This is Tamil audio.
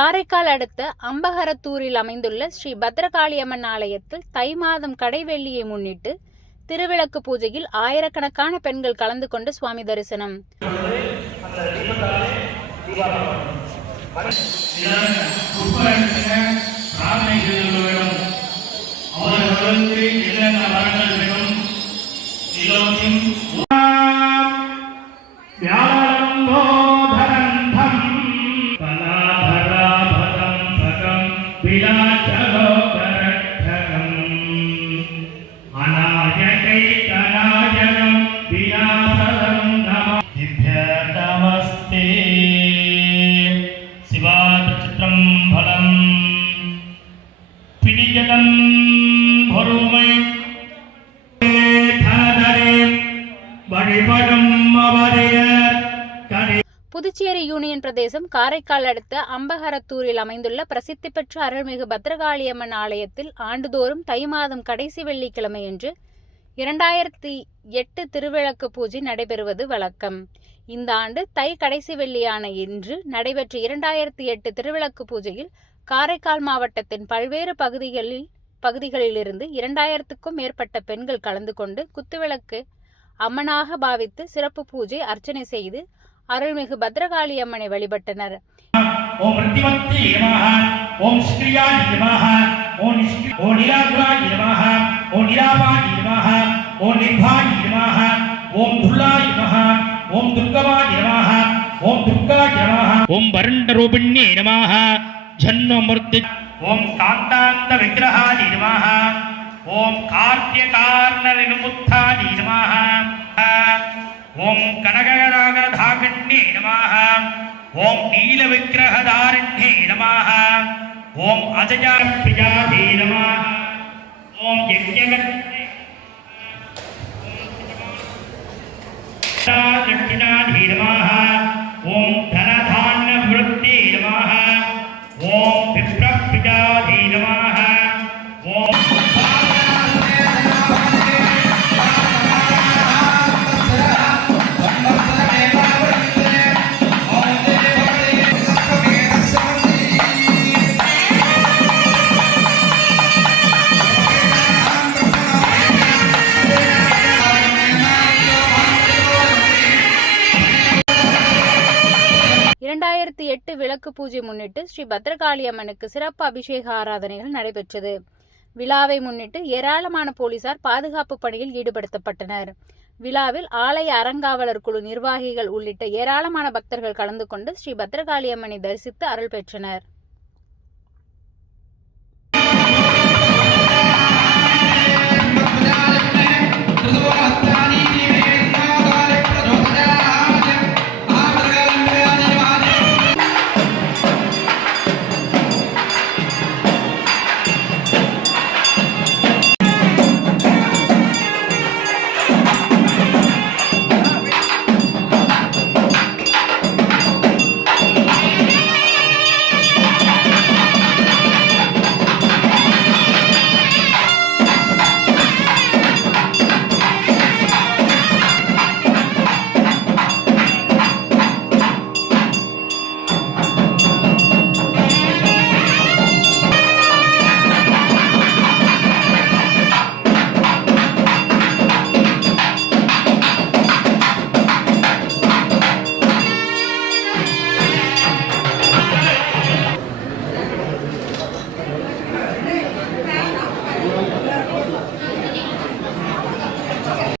காரைக்கால் அடுத்த அம்பகரத்தூரில் அமைந்துள்ள ஸ்ரீ பத்ரகாளியம்மன் ஆலயத்தில் தை மாதம் கடைவெள்ளியை முன்னிட்டு திருவிளக்கு பூஜையில் ஆயிரக்கணக்கான பெண்கள் கலந்து கொண்டு சுவாமி தரிசனம். புதுச்சேரி யூனியன் பிரதேசம் காரைக்கால் அடுத்த அம்பகரத்தூரில் அமைந்துள்ள பிரசித்தி பெற்ற அருள்மிகு பத்ரகாளியம்மன் ஆலயத்தில் ஆண்டுதோறும் தை மாதம் கடைசி வெள்ளிக்கிழமையன்று 2008 திருவிளக்கு பூஜை நடைபெறுவது வழக்கம். இந்த ஆண்டு தை கடைசி வெள்ளியான இன்று நடைபெற்ற 2008 திருவிளக்கு பூஜையில் காரைக்கால் மாவட்டத்தின் பல்வேறு பகுதிகளிலிருந்து 2000க்கும் மேற்பட்ட பெண்கள் கலந்து கொண்டு குத்துவிளக்கு அம்மனாக பாவித்து சிறப்பு பூஜை அர்ச்சனை செய்து அருள்மிகு பத்ரகாளி அம்மனை வழிபட்டனர். ஓம் பிரதிமத்தி நமஹ, ஓம் ஸ்ரீயாதி நமஹ, ஓம் நிராகுலாதி நமஹ, ஓம் நிராபாதி நமஹ, ஓம் நிர்பாதி நமஹ, ஓம் துர்லாதி நமஹ, ஓம் துர்கமாதி நமஹ, ஓம் துர்காதி நமஹ, ஓம் வருண்ட ரூபிண்யே நமஹ, ஜன்மமூர்த்தி, ஓம் காந்தாந்த விக்கிரகாதி நமஹ, ஓம் கார்த்தியகார்ண விமுக்தாதி நமஹ, ஓம் கனகராகதாகண்யே நமஹ, ஓம் நீல விக்கிரகதாரண்யே நமஹ, ஓம் அஜயாப்ரியாதே நமஹ, ஓம் யக்ஞகர்ணே தட்சிணாதே நமஹ, ஓம் தனதான்ன விருத்தே நமஹ, ஓம் விப்ரப்ரியாதே நமஹ, ஓம் 2008 விளக்கு பூஜை முன்னிட்டு ஸ்ரீ பத்ரகாளி அம்மனுக்கு சிறப்பு அபிஷேக ஆராதனைகள் நடைபெற்றது. விழாவை முன்னிட்டு ஏராளமான போலீசார் பாதுகாப்பு பணியில் ஈடுபடுத்தப்பட்டனர். விழாவில் ஆலய அறங்காவலர் குழு நிர்வாகிகள் உள்ளிட்ட ஏராளமான பக்தர்கள் கலந்து கொண்டு ஸ்ரீ பத்ரகாளி அம்மனை தரிசித்து அருள் பெற்றனர்.